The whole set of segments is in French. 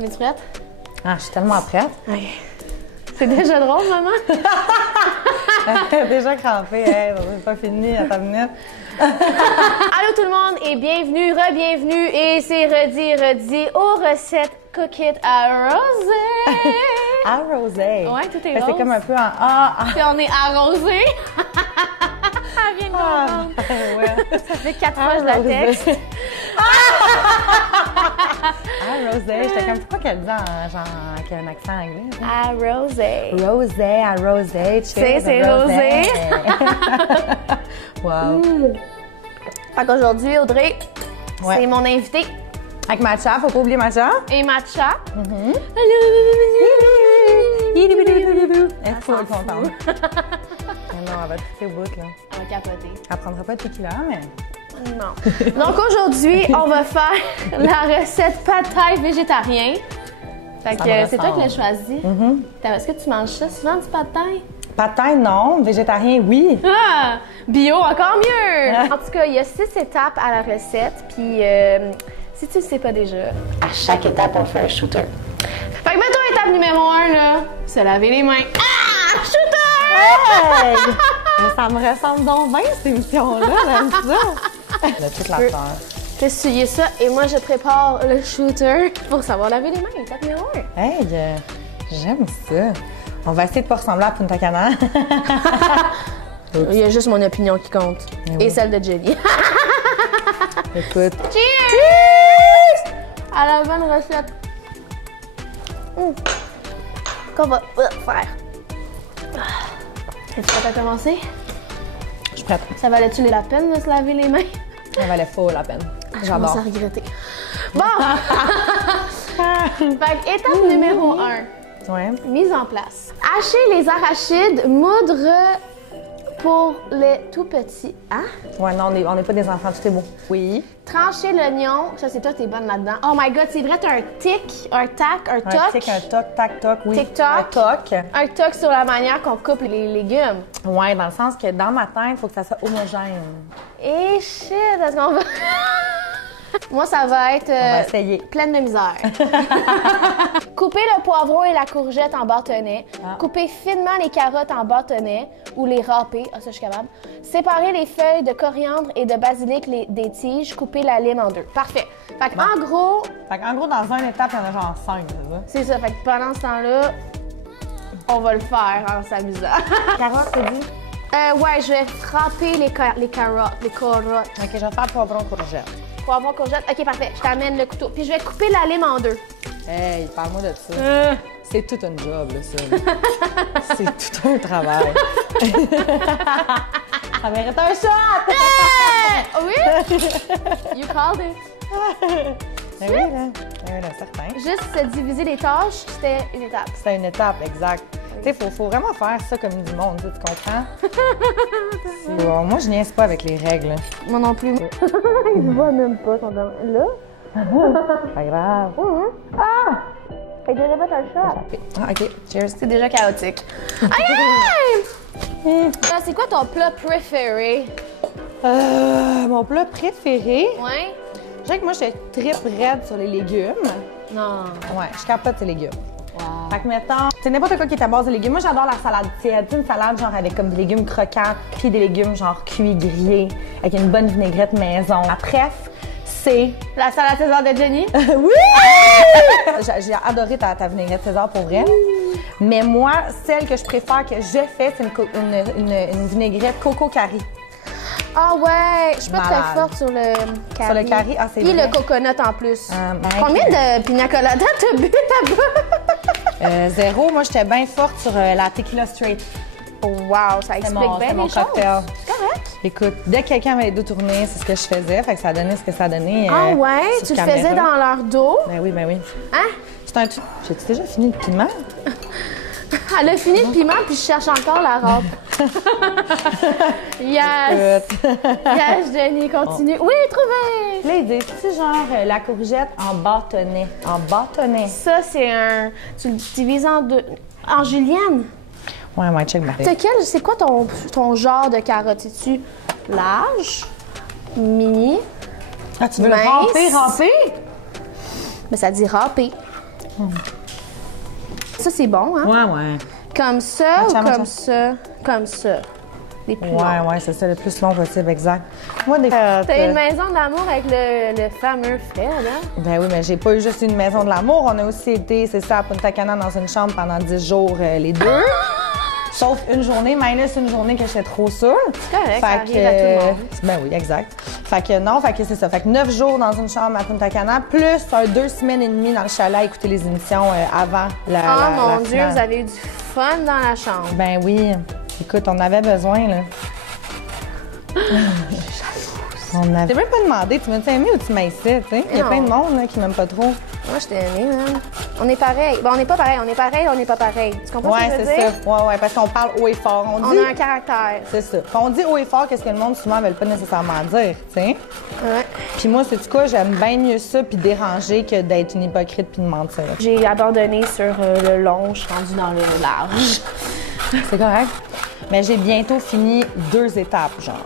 Es-tu prête? Ah, je suis tellement prête. Oui. C'est déjà drôle, maman? Déjà crampée, hey, c'est pas fini à ta minute. Allô tout le monde et bienvenue, re-bienvenue et c'est redit aux recettes Cook It à Rosé. À Rosé. Ouais, tout est rose. C'est comme un peu en ah. Puis on est arrosé. Elle vient de comprendre. Ouais. Ça fait 4 fois de latex. À Rosé. J'étais comme, pourquoi qu'elle dit genre avec un accent anglais? À Rosé. Rosé, à Rosé. C'est Rosé. Wow. Fait qu'aujourd'hui, Audrey, Ouais. c'est mon invité. Avec matcha, faut pas oublier matcha. Et matcha. Elle est full contente. Non, elle va tout au bout, là. On va capoter. Elle prendra pas de tequila, mais... Non. Donc aujourd'hui, on va faire la recette pad thai végétarien. Fait Ça que me c'est toi qui l'as ressemble. choisi. Est-ce que tu manges ça souvent du pad thai? Pas de tête, non. Végétarien, oui. Ah! Bio, encore mieux! En tout cas, il y a 6 étapes à la recette, puis si tu le sais pas déjà, à chaque étape, on fait un shooter. Fait que mettons étape numéro 1, là, se laver les mains. Ah! Shooter! Hey! Mais ça me ressemble donc bien, cette émission-là. J'aime ça. De toute la peur. T'essuyer ça, et moi, je prépare le shooter pour savoir laver les mains. Étape numéro 1. Hey, j'aime ça. On va essayer de pas ressembler à Punta Cana. Il y a juste mon opinion qui compte. Mais oui. Et celle de Jenny. Écoute. Cheers! À la bonne recette. Qu'on va faire. Es-tu prête à commencer? Je suis prête. Ça valait-tu la peine de se laver les mains? Ça valait faux la peine. Je commence J'adore. à regretter. Bon! Fait que étape numéro 1. Ouais. Mise en place. Hacher les arachides, moudre pour les tout petits. Hein? Ouais, non, on n'est pas des enfants, tout est beau. Oui. Trancher l'oignon. Ça, c'est toi, t'es bonne là-dedans. Oh my god, c'est vrai, t'as un tic, un tac, un toc. Un tic, un toc, tac, toc, oui. Tic-toc. Un toc. Un toc sur la manière qu'on coupe les légumes. Ouais, dans le sens que dans ma tête, il faut que ça soit homogène. Et shit, est-ce qu'on va... Moi, ça va être On va essayer. pleine de misère. Couper le poivron et la courgette en bâtonnets. Ah. Couper finement les carottes en bâtonnets ou les râper. Ah, ça, je suis capable. Séparer les feuilles de coriandre et de basilic des tiges. Couper la lime en 2. Parfait. Fait que, en gros, Fait qu'en gros, dans une étape, il y en a genre 5, c'est ça? c'est ça. Fait que pendant ce temps-là, on va le faire en s'amusant. Carotte, c'est dit? Ouais, je vais frapper les carottes. Les carottes. Ok, je vais faire poivron courgette. Poivron, courgette. Ok, parfait. Je t'amène le couteau. Puis je vais couper la lime en 2. Hey, parle-moi de ça. C'est tout un job, là, ça. C'est tout un travail. Ça mérite un shot! Oui? You called it. Ben oui, là. Ben oui, là, certain. Juste se diviser les tâches, c'était une étape. C'est une étape, exact. Tu sais, faut vraiment faire ça comme du monde, tu comprends? Bon, moi, je niaise pas avec les règles. Moi non plus. Je vois même pas son là. Pas grave. Ah! Fait que déjà pas un shot. Ah, OK. Cheers. C'est déjà chaotique. Aïe! C'est quoi ton plat préféré? Mon plat préféré, Ouais? je dirais que moi, je tripe raide sur les légumes. Non. Ouais, je capote ces légumes. Wow. Fait que mettons, c'est n'importe quoi qui est à base de légumes. Moi, j'adore la salade tiède. Tu sais, une salade genre avec comme des légumes croquants, puis des légumes genre cuits, grillés, avec une bonne vinaigrette maison. Ma préf, c'est... La salade César de Jenny? Oui! J'ai adoré ta vinaigrette César pour vrai. Mais moi, celle que je préfère que je fais, c'est une vinaigrette coco curry. Ah ouais! Je suis pas Malade. très forte sur le curry. Sur le curry? Ah, c'est Puis vrai. le coconut en plus. Ben, Combien de pina colada t'as bu là-bas? 0. Moi, j'étais bien forte sur la tequila straight. Wow, ça explique bien c'est les mon choses. cocktail. C'est correct. Écoute, dès que quelqu'un avait les dos tournés, c'est ce que je faisais. Fait que ça a donné ce que ça a donné. Ah ouais? sur Tu le caméra. faisais dans leur dos? Ben oui, ben oui. Hein? C'est un truc. J'ai-tu déjà fini le piment? Elle a fini le piment, puis je cherche encore la robe. Yes! Écoute. Yes, Jenny, continue. Oui, trouvé! Là, ils disent, tu sais, genre la courgette en bâtonnet. En bâtonnet. Ça, c'est un... Tu le divises en deux. En julienne? Ouais, check ma C'est quoi ton genre de carotte? Es-tu large, mini, Ah, tu veux mince? le ramper? Mais ça dit râpé. Ça, c'est bon, hein? Ouais, ouais. Comme ça ou Matcha. comme ça? Comme ça. Les plus longs. Ouais, c'est ça, le plus long possible, exact. Moi, des T'as une maison d'amour avec le fameux Fred, hein? Ben oui, mais j'ai pas eu juste une maison de l'amour. On a aussi été, c'est ça, à Punta Cana dans une chambre pendant 10 jours, les deux. Sauf une journée, minus une journée que j'étais trop saoule. C'est correct, ça arrive à tout le monde. Ben oui, exact. Fait que non, fait que c'est ça. Fait que 9 jours dans une chambre à Punta Cana, plus 2 semaines et demie dans le chalet à écouter les émissions avant la Oh mon la Dieu, finale. vous avez eu du fun dans la chambre. Ben oui. Écoute, on avait besoin, là. On avait... T'as même pas demandé, tu m'as-tu aimé ou tu m'as ici, tu sais? Il y a Non. plein de monde là, qui m'aime pas trop. Moi, je t'ai aimé, man. On est pareil. Bon, on n'est pas pareil. On est pareil, on n'est pas pareil. Tu comprends ce Ouais, que je veux c'est dire? ça. Ouais, parce qu'on parle haut et fort. On On dit... a un caractère. C'est ça. Quand on dit haut et fort, qu'est-ce que le monde souvent ne veut pas nécessairement dire, tu sais? Ouais. Puis moi, c'est quoi, j'aime bien mieux ça puis déranger que d'être une hypocrite puis de mentir. J'ai abandonné sur le long, je suis rendue dans le large. C'est correct? Mais j'ai bientôt fini 2 étapes, genre.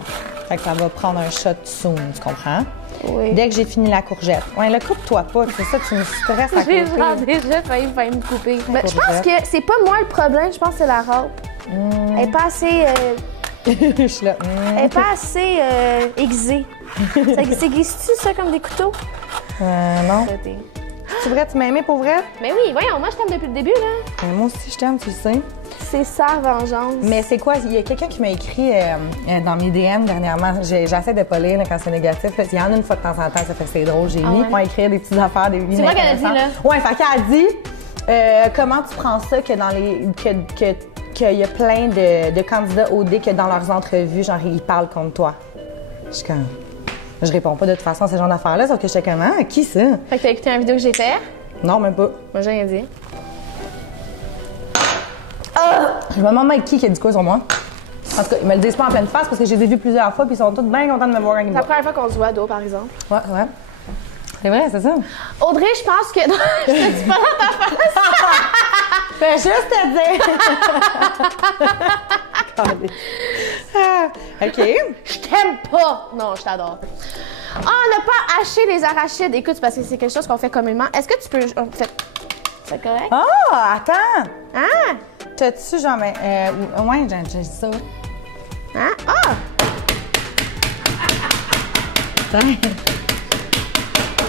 Fait que ça va prendre un shot soon, tu comprends? Oui. Dès que j'ai fini la courgette. Ouais, là, coupe-toi pas, c'est ça, tu me stresses à J'ai côté. genre déjà failli me couper. Mais je pense courgette. que c'est pas moi le problème, je pense que c'est la robe. Elle est pas assez, Je suis là. elle est pas assez aiguisée. Ça glisse-tu ça comme des couteaux? Non. Tu vrai, tu m'as aimé pour vrai? Mais oui, voyons, moi je t'aime depuis le début, là. Moi aussi, je t'aime, tu le sais. C'est ça, vengeance. Mais c'est quoi? Il y a quelqu'un qui m'a écrit dans mes DM dernièrement. J'essaie de pas lire là, quand c'est négatif. Là. Il y en a une fois de temps en temps, ça fait que c'est drôle. J'ai mis pour écrire des petites affaires, des C'est moi qu'elle a dit, là. Ouais, fait qu'elle a dit comment tu prends ça que dans les. Qu'il y a plein de candidats OD que dans leurs entrevues, genre, ils parlent contre toi. Je suis comme. Je réponds pas de toute façon à ce genre d'affaires-là, sauf que j'étais comme, ah, qui ça? Fait que t'as écouté une vidéo que j'ai fait? Non, même pas. Moi, j'ai rien dit. Je me demande même qui a dit quoi sur moi. En tout cas, ils me le disent pas en pleine face parce que je les ai vus plusieurs fois puis ils sont tous bien contents de me voir quand ils me C'est la voient. première fois qu'on se voit à dos, par exemple. Ouais. C'est vrai, c'est ça. Audrey, je pense que. Non, je te dis pas dans ta face. Fais juste te dire. OK. Je t'aime pas. Non, je t'adore. Ah, ne pas hacher les arachides. Écoute, c'est parce que c'est quelque chose qu'on fait communément. Est-ce que tu peux. C'est correct? Ah, attends. Ah! T'as-tu genre. Ouais, j'ai dit ça. Hein? Ah!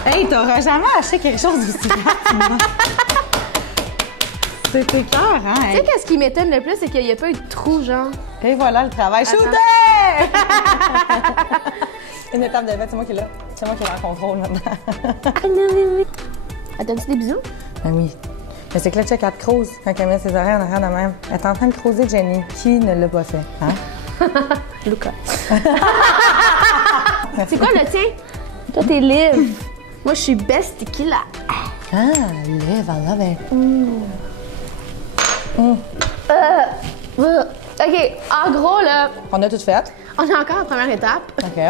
Hey, t'auras jamais acheté quelque chose aussi rapidement. C'était clair, hein? Tu sais, qu'est-ce qui m'étonne le plus, c'est qu'il n'y a pas eu de trou, genre. Et voilà le travail. Attends. Shooter! Une étape de fait, c'est moi qui l'ai. C'est moi qui ai en contrôle maintenant. Elle donne-tu des bisous? Ben oui. Mais c'est que là, check, elle te crouse quand elle met ses oreilles en arrière de même. Elle est en train de creuser Jenny. Qui ne l'a pas fait, hein? Luca. C'est quoi le tien? Toi, t'es Liv. Moi, je suis Best Tequila. Ah, Liv, I love it. OK, en gros, là, On a tout fait. on est encore en première étape. OK.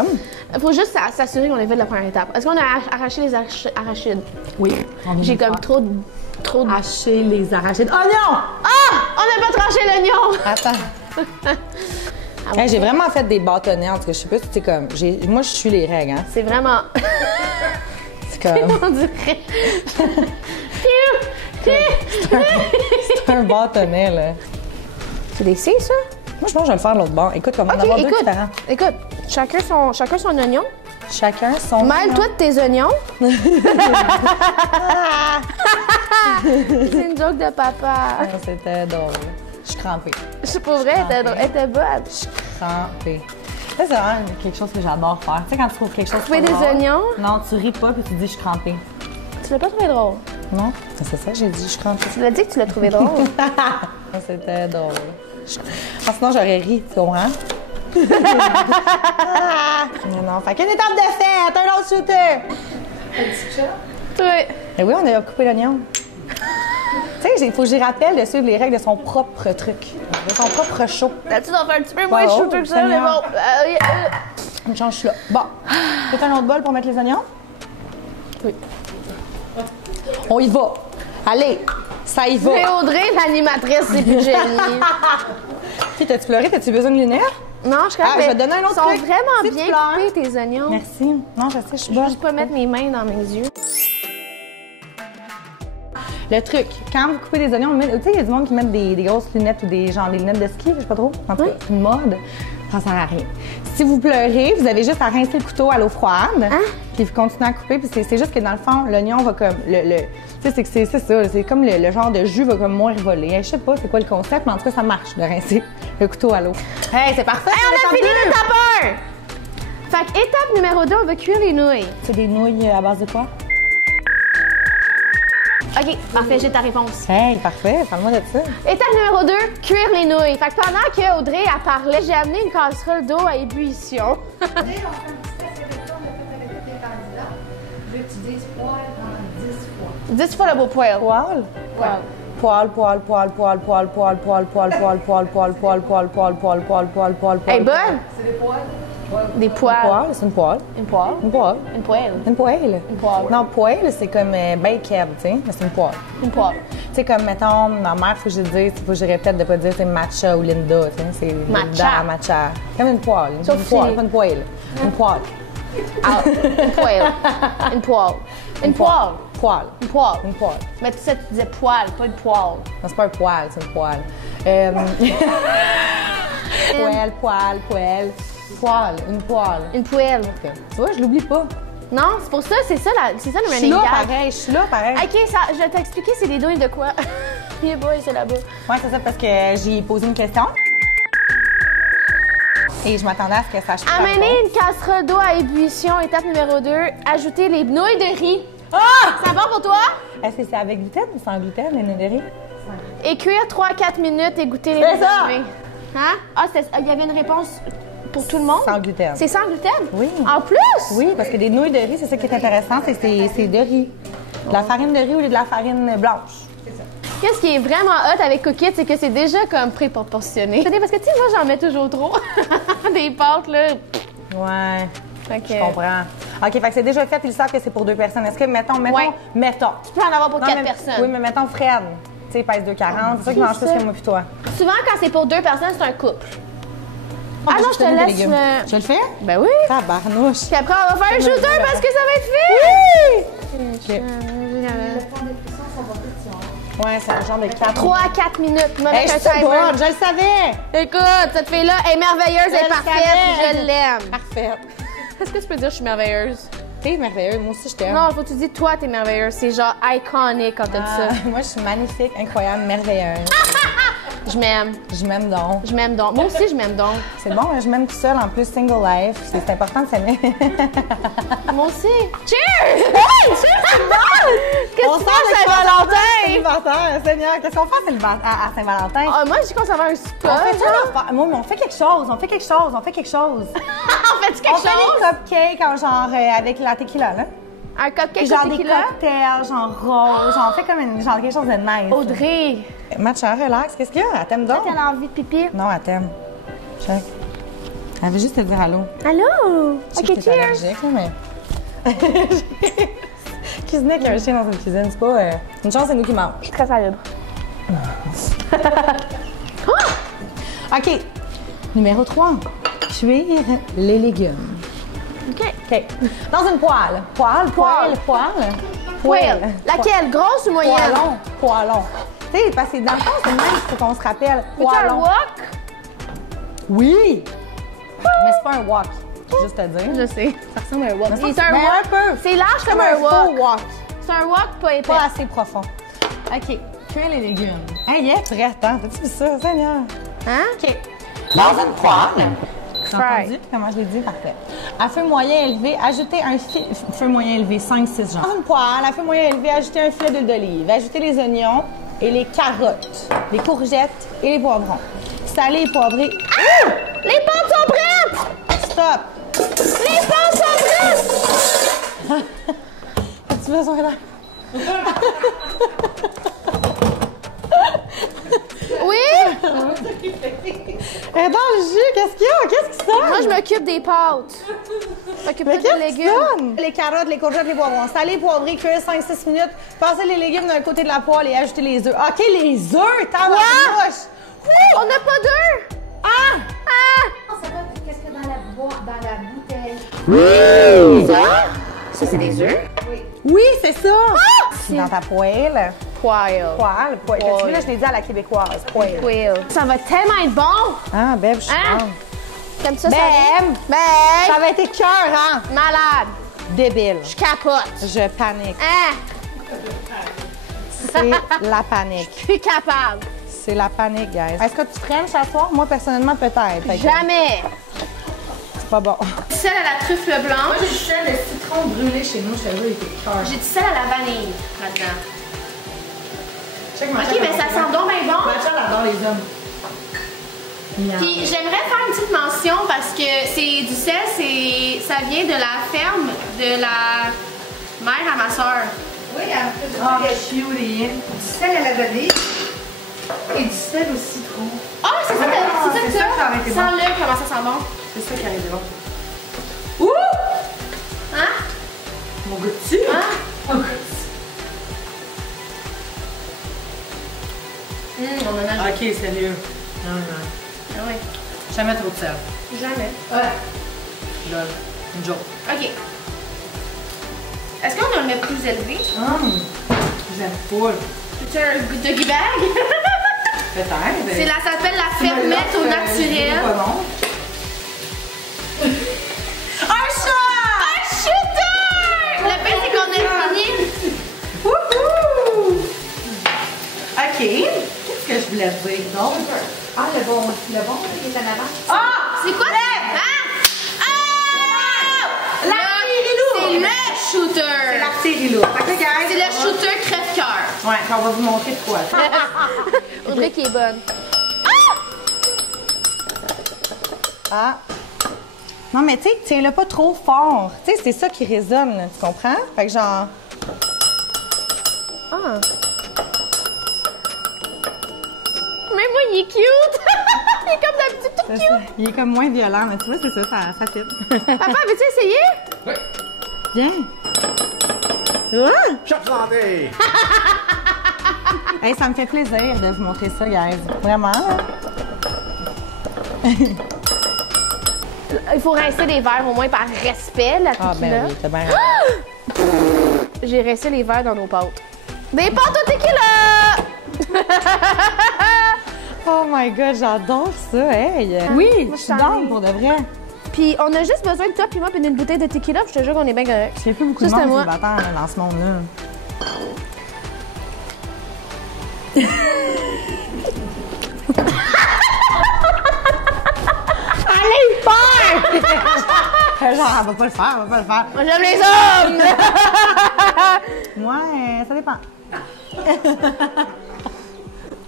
Il faut juste s'assurer qu'on ait fait de la première étape. Est-ce qu'on a arraché les arachides? Oui. J'ai comme trop de... Hacher les arachides. Oignon! Ah! On n'a pas tranché l'oignon! Attends. Hey, j'ai vraiment fait des bâtonnets. En tout cas, je sais pas si c'est comme. Moi, je suis les règles, hein. C'est vraiment... C'est comme. on dirait... C'est un bâtonnet, là. C'est des C, ça? Moi, je pense que je vais le faire de l'autre bord. Écoute, on va en OK, avoir deux écoute. différents. Écoute, chacun son oignon. Chacun son. Mêle-toi de tes oignons. C'est une joke de papa. Ah, c'était drôle. Je suis crampée. Je suis pas vrai, elle était bonne. Crampée. Ça, c'est vraiment quelque chose que j'adore faire. Tu sais, quand tu trouves quelque chose. Trouver pas des drôle, oignons? Non, tu ris pas puis tu dis je suis crampée. Tu l'as pas trouvé drôle? Non? C'est ça, j'ai dit je suis crampée. Tu l'as dit que tu l'as trouvé drôle. Ça, c'était drôle. Ah, sinon, j'aurais ri, tu comprends? Non, fait qu'une étape de fête, un autre shooter! Oui. Eh oui, on a coupé l'oignon. Tu sais, il faut que j'y rappelle de suivre les règles de son propre truc, de son propre show. Là-dessus, on fait un petit peu moins Oh, shooter que ça, mais Seigneur. bon. Une chance, je suis là. Bon, faites un autre bol pour mettre les oignons? Oui. On y va. Allez, ça y va. Mais Audrey, l'animatrice, c'est plus génie. Puis, t'as-tu pleuré? T'as-tu besoin de lunettes? Non, je crois Ah, je vais te donner un autre Ils sont truc. vraiment Si tu bien pleures. coupés, tes oignons. Merci. Non, je sais, je suis Je veux bonne. juste pas mettre mes mains dans mes yeux. Le truc, quand vous coupez des oignons, tu sais, il y a du monde qui met des grosses lunettes ou des lunettes de ski, je sais pas trop. En tout cas, c'est une mode. Ça sert à rien. Si vous pleurez, vous avez juste à rincer le couteau à l'eau froide. Puis vous continuez à couper. Puis c'est juste que dans le fond, l'oignon va comme. Tu sais, c'est ça. C'est comme le genre de jus va comme moins voler. Je sais pas c'est quoi le concept, mais en tout cas, ça marche de rincer le couteau à l'eau. Hey, c'est parfait! Hey, on a fini l'étape 1! Fait que étape numéro 2, on va cuire les nouilles. C'est des nouilles à base de quoi? OK, parfait, j'ai ta réponse. Hey, parfait, parle-moi de ça. Étape numéro 2, cuire les nouilles. Fait que pendant que Audrey a parlé, j'ai amené une casserole d'eau à ébullition. On fait un petit test élection, on l'a fait avec tous les candidats. Je veux que tu dises poil en 10 fois. 10 fois le beau poil. Poil? Poil, poil, poil, poil, poil, poil, poil, poil, poil, poil, poil, poil, poil, poil, poil, poil, poil, poil, Elle est bonne? C'est des poils? Des poils. Poil, c'est une poêle. Une poêle. Une poêle. Une poêle. Une poêle. Une poêle. Non, poêle, c'est comme bacon, tu sais, mais c'est une poêle. Une poêle. Tu sais, comme, mettons, ma mère, faut que je dise, faut que je répète de pas dire c'est matcha ou Linda, tu sais, c'est Matcha. Linda, matcha. Comme une poêle. Sauf Une poêle, si- pas une poêle. Une poêle. Ah, une poêle. Une poêle. Une poêle. Poêle. Une poêle. Une poêle. Mais tu sais, tu disais poêle, pas une poêle. Non, c'est pas un poêle, c'est une poêle. Poêle, poêle, poêle. Poêle, une poêle. Une poêle. Tu vois, je l'oublie pas. Non, c'est pour ça, c'est ça le Je suis running là, gag. pareil, je suis là, pareil. OK, ça, je vais t'expliquer c'est des nouilles de quoi. Les boys, c'est là-bas. Ouais, c'est ça, parce que j'ai posé une question. Et je m'attendais à ce que ça change. Amener une casserole d'eau à ébullition, étape numéro 2. Ajouter les nouilles de riz. Ah! Ça va pour toi? Est-ce que c'est avec gluten ou sans gluten, les nouilles de riz? Et cuire 3-4 minutes et goûter les C'est nouilles ça! arrivées. Hein? Ah, il y avait une réponse pour tout le monde? Sans gluten. C'est sans gluten? Oui. En plus? Oui, parce que des nouilles de riz, c'est ça qui est intéressant, c'est de riz. De la farine de riz ou de la farine blanche. Qu'est-ce qui est vraiment hot avec Cookit, c'est que c'est déjà comme préproportionné. Parce que tu sais, moi, j'en mets toujours trop. Des pâtes, là. Ouais. Fait que... Je comprends. OK, fait que c'est déjà fait, ils savent que c'est pour 2 personnes. Est-ce que, mettons, Ouais. mettons. Tu peux en avoir pour Non, 4 mais- personnes. Oui, mais mettons Fred. Tu sais, il pèse 2,40. C'est ça qui mange plus ça. que moi puis toi. Souvent, quand c'est pour 2 personnes, c'est un couple. Ah non, je te donne des laisse légumes. me... Je le fais? Ben oui. Tabarnouche. Puis après, on va faire un shooter parce que ça va être fait. OK. Le fond de cuisson, ça va tout sur. Ouais, c'est un genre de 4. 3 à 4 minutes. Moi, Hey, mettre je un suis timer. bonne, je le savais! Écoute, cette fille-là est merveilleuse, elle est Je le parfaite, savais. je l'aime. Parfait. Est-ce que tu peux dire je suis merveilleuse? T'es merveilleuse, moi aussi je t'aime. Non, il faut que tu dis toi, t'es merveilleuse. C'est genre iconique quand t'as dit ça. Moi, je suis magnifique, incroyable, merveilleuse. Je m'aime. Je m'aime donc. Je m'aime donc. Moi aussi, je m'aime donc. C'est bon, hein, je m'aime tout seul, en plus, single life. C'est important de s'aimer. Moi aussi. Cheers! Oui! Cheers! Qu'est-ce que tu fais à Saint-Valentin? Célibataire, Seigneur. Qu'est-ce qu'on fait à Saint-Valentin? Ah, moi, je dis qu'on s'en va un spa. On fait genre. ça, moi, mais on fait quelque chose, on fait quelque chose, on fait quelque chose. On fait-tu quelque On fait chose? des cupcakes, genre, avec la tequila, là. Un cupcake Puis genre au des tequila? cocktails, genre rose, genre, on fait comme genre quelque chose de nice. Audrey, Matcha, relax, qu'est-ce qu'il y a? Elle t'aime donc? elle a envie de pipi. Non, elle t'aime. Check. Elle veut juste te dire allô. Allô? Je sais OK, que t'es cheers. allergique, là, mais... Cuisiner avec un chien dans une cuisine, c'est pas... Une chance, c'est nous qui mange. Je suis très salubre. OK. Numéro 3. Cuire les légumes. OK. OK. Dans une poêle. Poêle. Poêle. Laquelle? Grosse ou moyenne? Poêlon. Poêlon. Tu sais, parce que dans le fond, c'est le même qu'il faut qu'on se rappelle. Veux-tu un Poêlon. wok? Oui! Mais c'est pas un wok. Juste à dire. Je sais. Ça ressemble à un wok. Mais ça, C'est un mais wok. un peu. C'est large comme un faux wok. wok. C'est un wok pas épais. Pas assez profond. OK. Cuire les légumes. Hey, yeah, tu restes, hein? T'as-tu vu ça, Seigneur? Hein? OK. Dans une poêle. T'as Fry. entendu comment je l'ai dit? Parfait. À feu moyen élevé, ajoutez un feu moyen élevé, 5-6 genre. Dans une poêle, à feu moyen élevé, ajoutez un filet d'huile d'olive. Ajoutez les oignons et les carottes, les courgettes et les poivrons. Salez et poivrez. Ah! Les pâtes sont prêtes! Stop! Les pâtes sont prêtes! As-tu besoin là? Oui? Elle est dans le jus, qu'est-ce qu'il y a? Qu'est-ce qui sonne? Moi, je m'occupe des pâtes. M'occupe Mais pas des qu'est-ce qui légumes. sonne? Les carottes, les courgettes, les poivrons. Salez, poivrez, cuire 5-6 minutes. Passez les légumes d'un côté de la poêle et ajoutez les œufs. OK, les œufs! T'en bouche! On n'a pas d'œufs! Ah! Ah! Ça va, qu'est-ce qu'il y a dans la bouteille? Ça, c'est des œufs? Oui, c'est ça! Ah! C'est dans ta poêle. Poil. Poil. Poil. Tu vois, là, je l'ai dit à la québécoise. Poil. Poil. Ça va tellement être bon! Ah, Beb, je suis Hein? contente. Comme ça, ça Beb! Ben! Ça va être écœurant. Malade! Débile. Je capote! Je panique. Hein? C'est la panique. Plus capable! C'est la panique, guys. Est-ce que tu freines chaque soir? Moi, personnellement, peut-être. Fait que Jamais! C'est pas bon. Celle à la truffe blanche. j'ai du sel de citron brûlé chez nous. Je te jure, il était cœur. J'ai du sel à la vanille là-dedans. Check ma Ok, mais ça sent donc bien bon. Ma chère adore les hommes. Puis j'aimerais faire une petite mention parce que c'est du sel, ça vient de la ferme de la mère à ma soeur. Oui, elle fait du cutie. Du sel à la vanille et du sel au citron. Ah, c'est ça, c'est ça que ça aurait été bon. Sens-le, comment ça sent bon. C'est ça qui arrive bon. Ouh! Hein? Mon goût dessus? Hein? Mon goût dessus. On en a. Ok, sérieux. Non. Ah oui. Jamais trop de sel. Jamais. Ouais. Lol. Une joke. Ok. Est-ce qu'on doit le mettre plus élevé? J'aime pas. C'est un doggy bag? Peut-être. Ça s'appelle la fermette au naturel. Pas bon. Un shot! Un shooter! Le pire, c'est qu'on a fini. Wouhou! Ok. Qu'est-ce que je voulais dire donc? Ah, le bon qui est en avant. Ah! C'est quoi? Hein? Ah! C'est le shooter! C'est l'artillerie lourde. Fait que, guys, C'est le shooter crève-cœur. Ouais, puis on va vous montrer de quoi. Audrey qui est bonne. Ah! Non, mais tu sais, tiens-le pas trop fort. Tu sais, c'est ça qui résonne, là, tu comprends? Fait que genre... Ah! Mais moi, il est cute! Il est comme d'un petit tout c'est cute! ça. Il est comme moins violent, mais tu vois, c'est ça fit. Papa, veux-tu essayer? Viens! Chef santé! Hey, ça me fait plaisir de vous montrer ça, guys. Vraiment, là. Il faut rincer les verres, au moins par respect, la Ah, tequila. ben oui, t'as bien raison. J'ai rincé les verres dans nos pâtes. Des pâtes au tequila! Oh my God, j'adore ça, hey! Oui, Moi, je je suis t'en down ai. pour de vrai. Puis on a juste besoin de toi, puis moi, puis d'une bouteille de tequila, puis je te jure qu'on est bien correct. Il y a plus beaucoup Ça, de c'était monde moi. célibataire là, dans ce monde-là. Allez, faire! Genre, elle va pas le faire, elle va pas le faire. Moi, j'aime les hommes! Moi, ça dépend.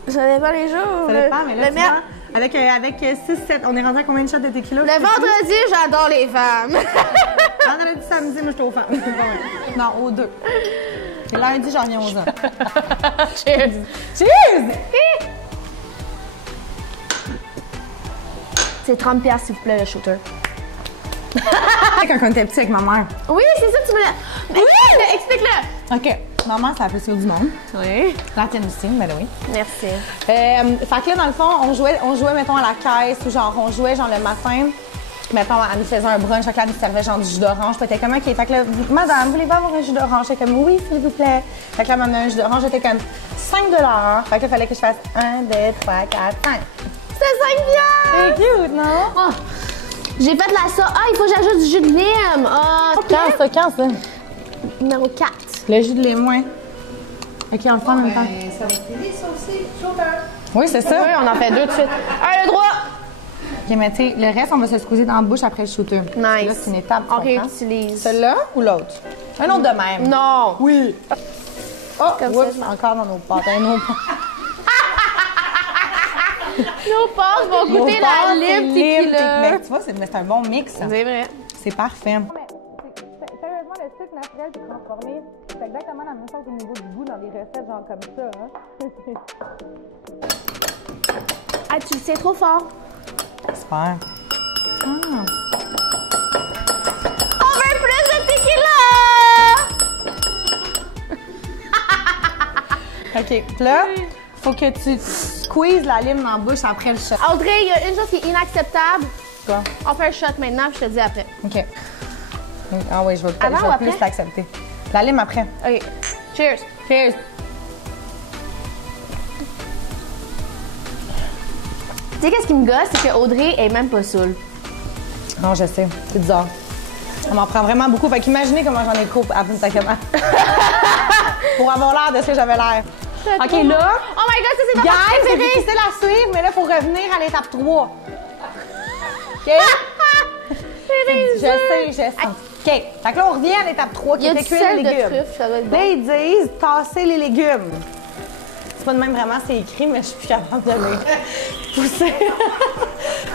Ça dépend les jours. Ça dépend, mais là, le, tu mer- vois, avec 6-7, on est rendu à combien de shots de tequila? le vendredi, j'adore les femmes. Vendredi, samedi, moi, je suis aux femmes. Non, aux deux. Et lundi, j'en reviens aux hommes. Cheers! Cheers! C'est 30$, s'il vous plaît, le shooter. Quand on était petit avec ma mère. Oui, c'est ça, tu me l'as. Oui! Explique-le! OK. Maman, c'est la plus sûre du monde. Oui. La tienne aussi, mais oui. Merci. Fait que là, dans le fond, on jouait, mettons, à la caisse ou genre, on jouait, genre, le matin. Mettons, elle nous faisait un brunch, fait que là, elle nous servait, genre, du jus d'orange. Puis, t'es comme, OK, fait que là, madame, voulez-vous avoir un jus d'orange? J'étais comme, oui, s'il vous plaît. Fait que là, elle m'a donné un jus d'orange, j'étais comme, 5 $. Fait que là, il fallait que je fasse 1, 2, 3, 4, 5. C'est 5$! C'est cute, non? Oh, j'ai fait la ça. Ah, il faut que j'ajoute du jus de lime. Ah, Quand ça? Numéro 4. Le jus de lait, ouais. OK, on le fait en même temps. Ben, ça va filer, ça aussi. Shooter. Oui, c'est ça. Oui, on en fait 2 de suite. Ah, le droit! OK, mais tu sais, le reste, on va se squeezer dans la bouche après le shooter. Nice. Là, c'est une étape. tu On comprends? réutilise. Celle-là ou l'autre? Un autre de même. Non! Oui. Oh, Comme oups, ça. encore dans nos pâtes. Nos pâtes. Nos pâtes vont goûter la lime tequila. Mais tu vois, c'est un bon mix. C'est vrai. C'est parfait. Sérieusement, le sucre naturel qui est transformé, c'est exactement la même chose au niveau du goût dans des recettes genre comme ça. Hein? Ah, tu le sais trop fort. Super. On veut plus de tequila! OK. Puis là, faut que tu squeezes la lime dans la bouche après le shot. Audrey, il y a une chose qui est inacceptable. Quoi? On fait un shot maintenant, puis je te dis après. OK. Ah oui, je vais, Avant ou plus après? l'accepter. La lime après. OK. Cheers. Cheers. Tu sais, qu'est-ce qui me gosse, c'est que Audrey est même pas saoule. Non, je sais. C'est bizarre. On m'en prend vraiment beaucoup. Fait qu'imaginez comment j'en ai trop à Punta Cana. Pour avoir l'air de ce que j'avais l'air. OK, là. Oh my god, ça, c'est ma Guys, partie c'est préférée! difficile à suivre, mais là, il faut revenir à l'étape 3. OK? Je sais. OK. Fait que là, on revient à l'étape 3 Il qui y a était du cuire sel les de légumes. truffe, ça doit être bon. Là, ils disent tasser les légumes. C'est pas de même vraiment, c'est écrit, mais je suis plus capable de les pousser.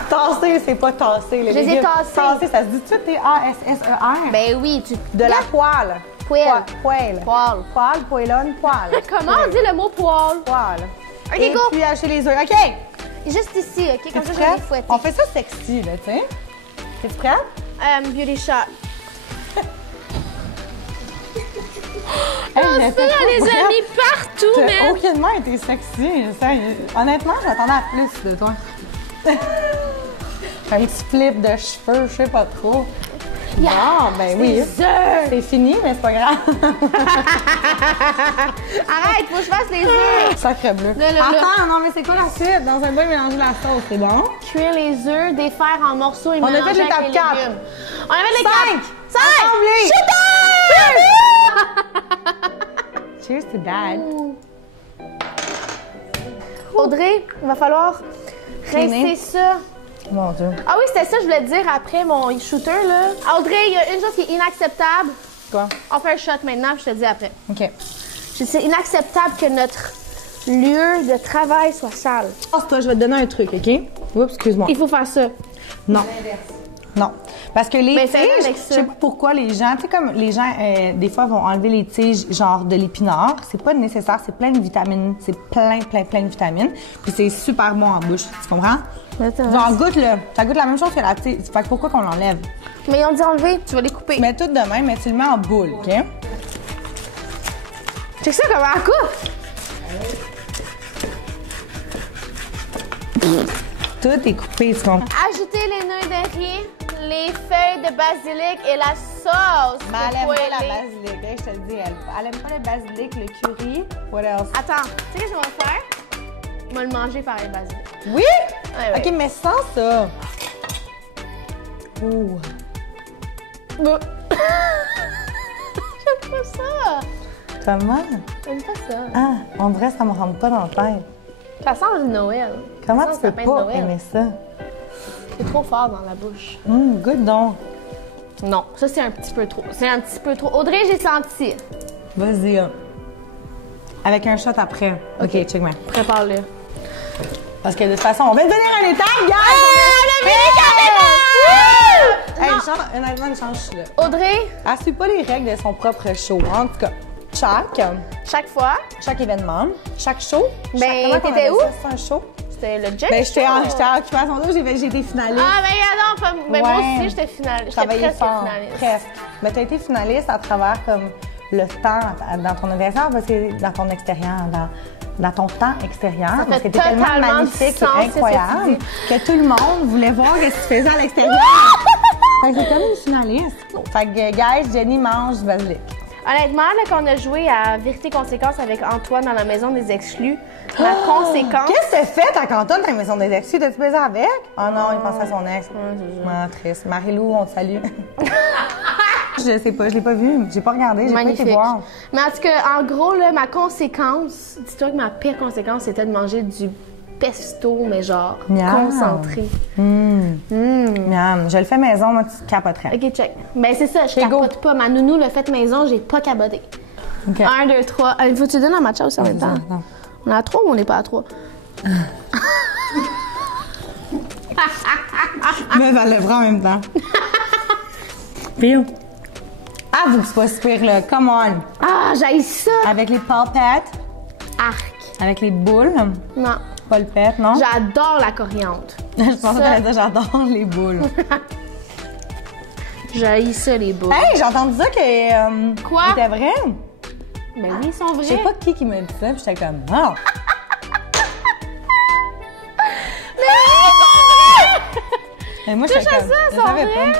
Tasser, c'est pas tasser les Je les ai légumes. tassés. Tasser, ça se dit tout T-A-S-S-E-R. Ben oui, tu... De la poêle. Poêle. Poêle. Poêle. Poêle, poêlonne, poêle. Comment on dit le mot poêle? Poêle. OK, Et go! puis hacher les œufs. OK! Juste ici, OK? Comme ça, Es-tu je vais prête? les fouetter. On fait ça sexy, là, tu sais. T'es-tu prête? Beauty shot. Hey, Oh, mais ça, t'es trop elle les a prête. mis partout, T'as man! aucunement été sexy. Ça, honnêtement, j'attendais à plus de toi. Un petit flip de cheveux, je sais pas trop. Ah, ben oui. C'est fini, mais c'est pas grave. Arrête, faut que je fasse les œufs! Sacre bleu. Là. Attends, non, mais c'est quoi la suite? Dans un bol, mélanger la sauce, c'est bon? Cuire les œufs, défaire en morceaux et On a mélanger fait avec l'étape les 4. légumes. On a fait les 4! 5! Assemblée! Shooter! Cheers to dad. Audrey, il va falloir rincer ça. Mon Dieu. Ah oui, c'était ça que je voulais te dire après mon shooter, là. Audrey, il y a une chose qui est inacceptable. Quoi? On fait un shot maintenant, puis je te dis après. OK. Je dis, c'est inacceptable que notre lieu de travail soit sale. Toi, je vais te donner un truc, OK? Oups, excuse-moi. Il faut faire ça. Non. Non. Parce que les Mais fais-le tiges, avec je ça. sais pas pourquoi les gens, tu sais, comme les gens, des fois, vont enlever les tiges, genre de l'épinard. C'est pas nécessaire, c'est plein de vitamines. C'est plein de vitamines. Puis c'est super bon en bouche, tu comprends? Attends. Genre, goûte-le. Ça goûte la même chose que la tige. Fait que pourquoi qu'on l'enlève? Mais ils ont dit enlever, tu vas les couper. Mets tout de même, mais tu le mets en boule, OK? Check ça comment elle coupe. Tout est coupé, tu comprends? Ajoutez les nœuds de riz, les feuilles de basilic et la sauce. Mais elle aime pour pas la poêler. basilic, hein, je te le dis. Elle aime pas le basilic, le curry. What else? Attends, tu sais ce que je vais faire? Je vais le manger par les basilic. Oui? Ouais. OK, mais sans ça. Ouh. J'aime pas ça. Comment? J'aime pas ça. Ah, on dirait que ça me rentre pas dans la tête. Ça sent le Noël. Comment Ça tu sent peux le sapin de pas Noël. aimer ça? C'est trop fort dans la bouche. Goûte donc. Non, ça c'est un petit peu trop. C'est un petit peu trop. Audrey, j'ai senti. Vas-y. Avec un shot après. OK, check-moi. Prépare-le. Parce que de toute façon, on va te donner un état, gars! Hey, honnêtement, une chance, je suis là. Audrey, Elle suit pas les règles de son propre show. En tout cas, chaque fois, chaque événement, chaque show. Ben, comment qu'on t'étais appelle où? ça? C'est un show? c'était le jet. Ben, j'étais en occupation d'eau, j'ai été finaliste. Ah, ben, non, pas, ben, moi Ouais. aussi, j'étais finaliste. J'étais Travaillé presque fort, finaliste. presque. Mais tu as été finaliste à travers comme le temps dans ton anniversaire, parce que dans ton extérieur, dans ton temps extérieur, Ça parce que fait t'es tellement totalement magnifique du sens, et incroyable c'est que tout le monde voulait voir ce que tu faisais à l'extérieur. Fait que c'est comme une finaliste. Fait que, guys, Jenny mange du basilic. Honnêtement, là, quand on a joué à Vérité-Conséquence avec Antoine dans la maison des exclus, la conséquence... Qu'est-ce que t'as fait à Canton dans la maison des exclus? T'as-tu baisé avec? Oh non, il pense à son ex. Ah, triste. Marie-Lou, on te salue. Je sais pas, je l'ai pas vu. J'ai pas regardé, j'ai pas Magnifique. été voir. Mais en tout cas, en gros, là, ma conséquence, dis-toi que ma pire conséquence, c'était de manger du pesto, mais genre Miam. concentré. Miam, je le fais maison, moi, tu capoterais. OK, check. Ben c'est ça, je Okay, go. capote pas. Ma nounou l'a fait maison, j'ai pas capoté. OK. 1, 2, 3. Il faut que tu donnes un match aussi en même temps. Attends. On est à 3 ou on n'est pas à 3? Mais elle le prend en même temps. Pio. Ah, vous, c'est pas si pire, là. Come on. Ah, j'haïs ça! Avec les palpettes, Arc. avec les boules. Non. Polpettes, non? J'adore la coriandre. Je pensais que Ça. t'allais dire j'adore les boules. J'haïs ça, les boules. Hey, j'ai entendu ça que. Quoi? C'était vrai. Ben oui, ils sont vrais. Je sais pas qui m'a dit ça, puis j'étais comme, non. Mais moi, j'étais Touche à comme, ça, je sont savais vrais? pas.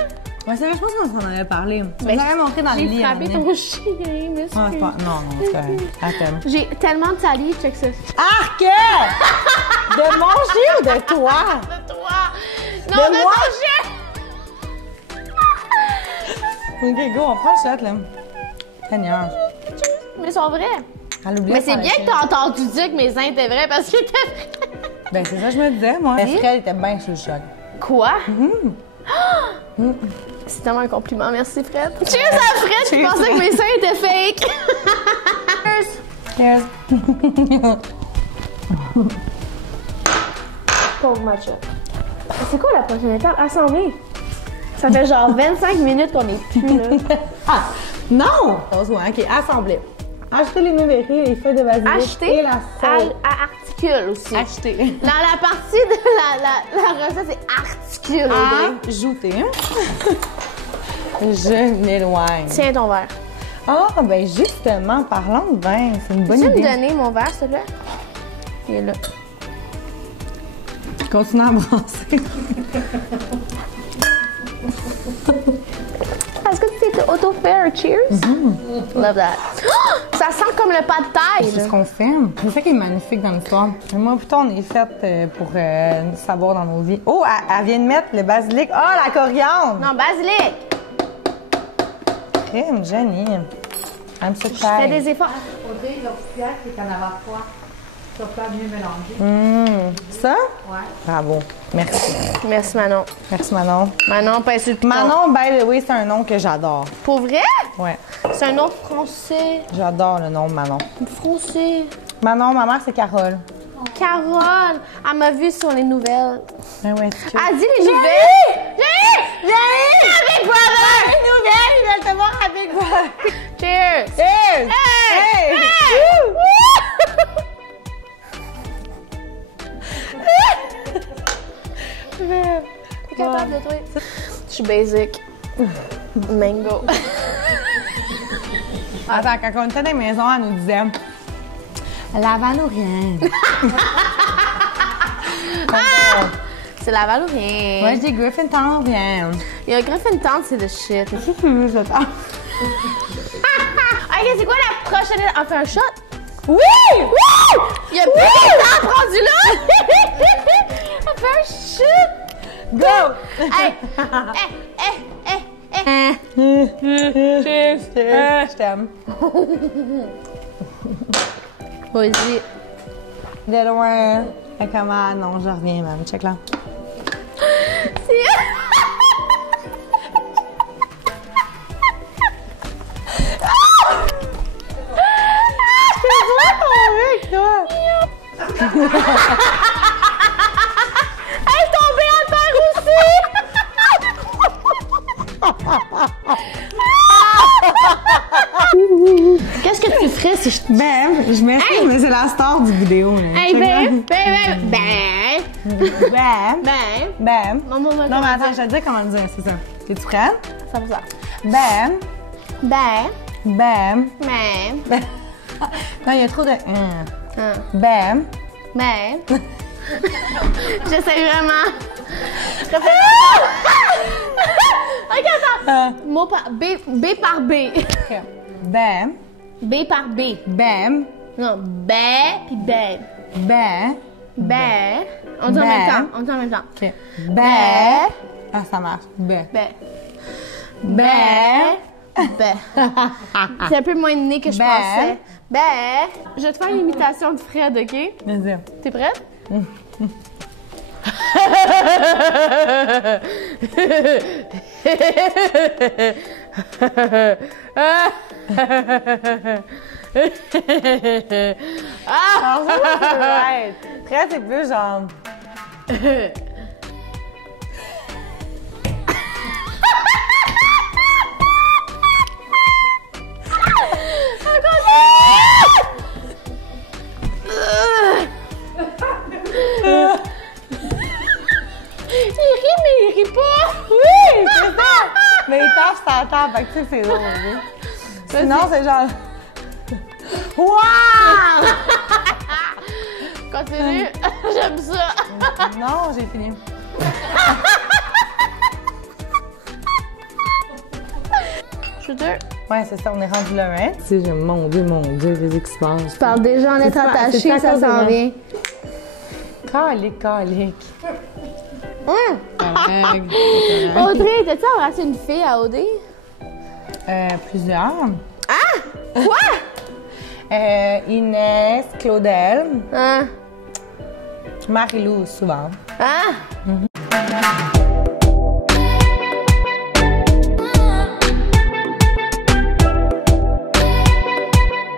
Ouais, c'est vrai, je pense qu'on s'en avait parlé. Tu Ben, nous avais montré dans les J'ai livres. frappé ton chien, monsieur. Ouais, c'est pas... Non, non, c'est correct. Attends. J'ai tellement de salive, check ça. Arc! De mon chien ou de toi? De toi! Non, De de moi? ton chien! Ok, go, on prend le shot, là. Seigneur. Mais ils sont vrais. Elle oublie Mais de c'est faire bien le que t'as entendu dire que mes seins étaient vrais parce qu'ils étaient vrais. Ben, c'est ça que je me disais, moi. Mais Fred était bien sous le choc. Quoi? C'est tellement un compliment, merci Fred. Cheers à Fred qui pensait que mes seins étaient fake. Cheers. Pauvre matcha. C'est quoi la prochaine étape? Assembler. Ça fait genre 25 minutes qu'on est plus là. Ah! Non! Ok, assembler. Acheter les méméries, les feuilles de basilic Acheter et la sauce. à articule aussi. Acheter. Dans la partie de la recette, c'est articule. Audrey. Ajouter. Je m'éloigne. Tiens ton verre. Ah, ben justement, parlant de vin, c'est une bonne Peux-tu me idée. donner mon verre, s'il te plaît? Il est là. Continue à brasser. Est-ce que tu t'es auto-fait un cheers? Love that. Oh! Ça sent comme le pas de taille. C'est ce qu'on fait. C'est ça qui est magnifique dans l'histoire. Moi, plutôt, on est fait pour savoir dans nos vies. Oh, elle vient de mettre le basilic. Oh, la coriandre! Non, basilic. Crème, Jenny. I'm so Je fais des efforts. Audrey, l'obstiac, c'est qu'en avant froid. Ça peut mieux mélanger. Ça? Ouais. Bravo. Merci. Merci Manon. Merci, Manon. Manon, pas insultant. Manon, by the way, c'est un nom que j'adore. Pour vrai? Ouais. C'est un nom français. J'adore le nom de Manon. Français. Manon, ma mère, c'est Carole. Carole, elle m'a vu sur les nouvelles. Ben ouais, c'est Elle dit les nouvelles. J'ai Big Brother! une nouvelle, ils veulent te voir avec moi. Cheers! Hey! Hey! Hey! T'es capable de toi? Je suis basic. Mango. Attends, quand on était dans les maisons, elle nous disait la Valorienne. C'est la Valorien. Moi, je dis Gryffindor, viens. Il y a un Gryffindor, c'est le shit. Qu'est-ce que tu veux, ça? Ok, c'est quoi la prochaine étape? On fait un shot? Oui! Oui! Il y a plus de temps rendu là! On fait un shot! Go! Hey! Je t'aime. Vas-y. De loin. Fait comment? Non, je reviens, même. Check là. Elle est tombée en terre aussi! Qu'est-ce que tu ferais si je... Ben, je m'excuse, mais c'est la star du vidéo. Là. Hey, Check là. ben. Ben. Maman va Non, mais attends, je vais te dire comment le dire, c'est ça. Es-tu prête? Ça va ça. Ben. Ben. Ben. Ben. Non, il y a trop de. Ben. Ben. J'essaie vraiment. Ok, attends. Mot par B. B par B. Ben. B par B. Ben. Non, B puis ben. Ben. Ben. On dit en même temps. On dit en même temps. OK. Ben. Ah, ça marche. Ben. Ben. Ben. Ben. C'est un peu moins de nez que je Ben. pensais. Ben. Je vais te faire une imitation de Fred, OK? Vas-y. T'es prête? Alors, ça, Très, c'est plus genre. Il rit, mais il rit pas! Oui, c'est ça! Mais il tape sur ta table, fait que tu sais que c'est drôle. Oui. Sinon, c'est genre. Waouh! Continue, j'aime ça. Non, j'ai fini. Shooter. Ouais, c'est ça, on est rendu là, hein? Tu sais, mon Dieu, qu'est-ce qui se passe? Je parle déjà en étant C'est attaché, pas ça cause de s'en moi. vient. Calique. Audrey, t'as-tu embrassé une fille à OD? Plusieurs. Ah! Quoi? Inès, Claudel, Ah! Marie-Lou, souvent. Ah!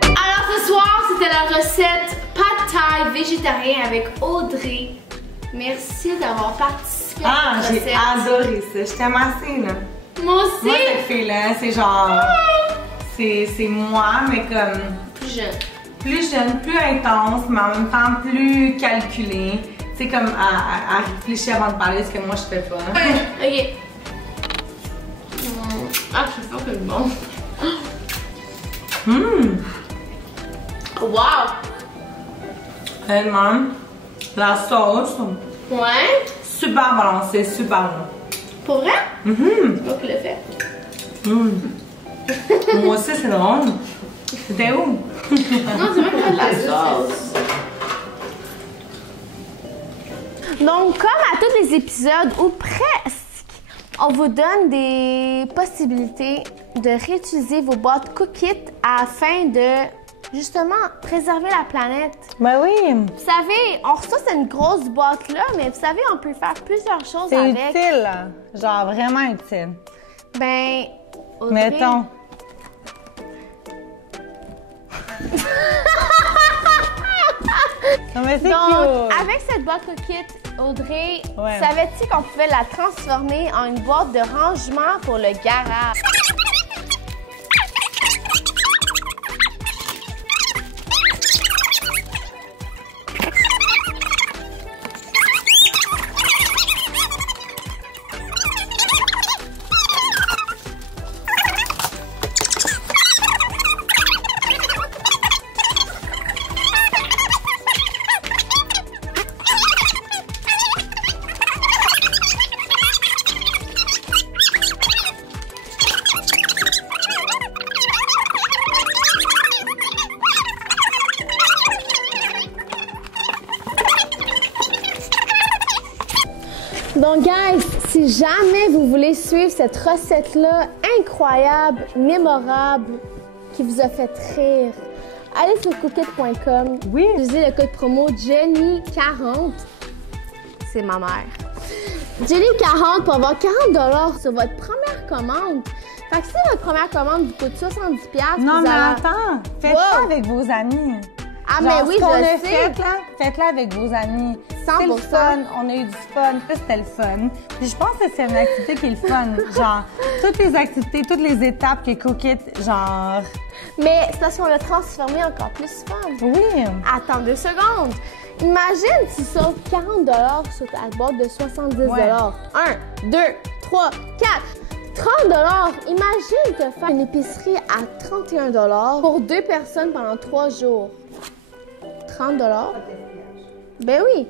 Alors ce soir, c'était la recette pad thai végétarien avec Audrey. Merci d'avoir participé à cette recette. J'ai adoré ça. Je t'aime assez, là. Moi aussi! Moi, cette fille-là, c'est genre... C'est moi, mais comme... Plus jeune. Plus jeune, plus intense, mais en même temps plus calculée. C'est comme à réfléchir avant de parler, ce que moi je fais pas. Ok. Ah, je sens que c'est bon. Wow! Honnêtement, la sauce, Ouais? super balancée, super bon. Pour vrai? C'est moi qui l'ai fait. Moi aussi, c'est drôle. C'était où? Non, c'est moi qui ai fait la sauce. Donc, comme à tous les épisodes, ou presque, on vous donne des possibilités de réutiliser vos boîtes Cookit afin de, justement, préserver la planète. Ben oui! Vous savez, on reçoit cette grosse boîte-là, mais vous savez, on peut faire plusieurs choses C'est avec. utile, là. Genre vraiment utile. Ben, Audrey... Mettons. Non, mais c'est Donc, cute! avec cette boîte Cookit, Audrey, Ouais. savais-tu qu'on pouvait la transformer en une boîte de rangement pour le garage? Donc, guys, si jamais vous voulez suivre cette recette-là incroyable, mémorable, qui vous a fait rire, allez sur cookit.com. Oui. Utilisez le code promo Jenny40. C'est ma mère. Jenny40 pour avoir 40 sur votre première commande. Fait que si votre première commande vous coûte 70 Non, vous mais allez... attends! Faites-le Wow. avec vos amis. Ah, Genre, mais oui, ce qu'on a je fait, sais. là, faites-le avec vos amis. 100%. C'est le fun, on a eu du fun, ça c'était le fun. Puis je pense que c'est une activité qui est le fun. Genre, toutes les activités, toutes les étapes que Cookit, genre... Mais c'est parce qu'on l'a transformé encore plus fun. Oui! Attends 2 secondes. Imagine si tu sauves 40 sur ta boîte de 70 Ouais. 1, 2, 3, 4, 30 Imagine te faire une épicerie à 31 pour 2 personnes pendant 3 jours. 30 Ben oui.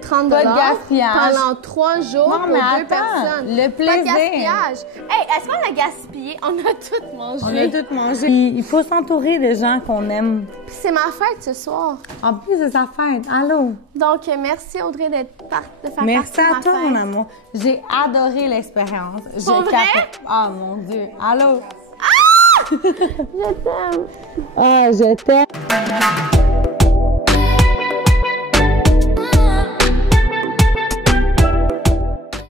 30 Pas de gaspillage. pendant 3 jours Non, pour mais 2 attends, personnes. le Pas de plaisir. gaspillage. Hey, est-ce qu'on a gaspillé? On a tout mangé. On a tout mangé. Puis il faut s'entourer de gens qu'on aime. Puis c'est ma fête ce soir. En plus de sa fête, allô? Donc, merci Audrey de faire Merci partie de à ma toi, fête. mon amour. J'ai adoré l'expérience. Pour vrai? Ah, mon Dieu. Allô? Je t'aime. Ah, je t'aime.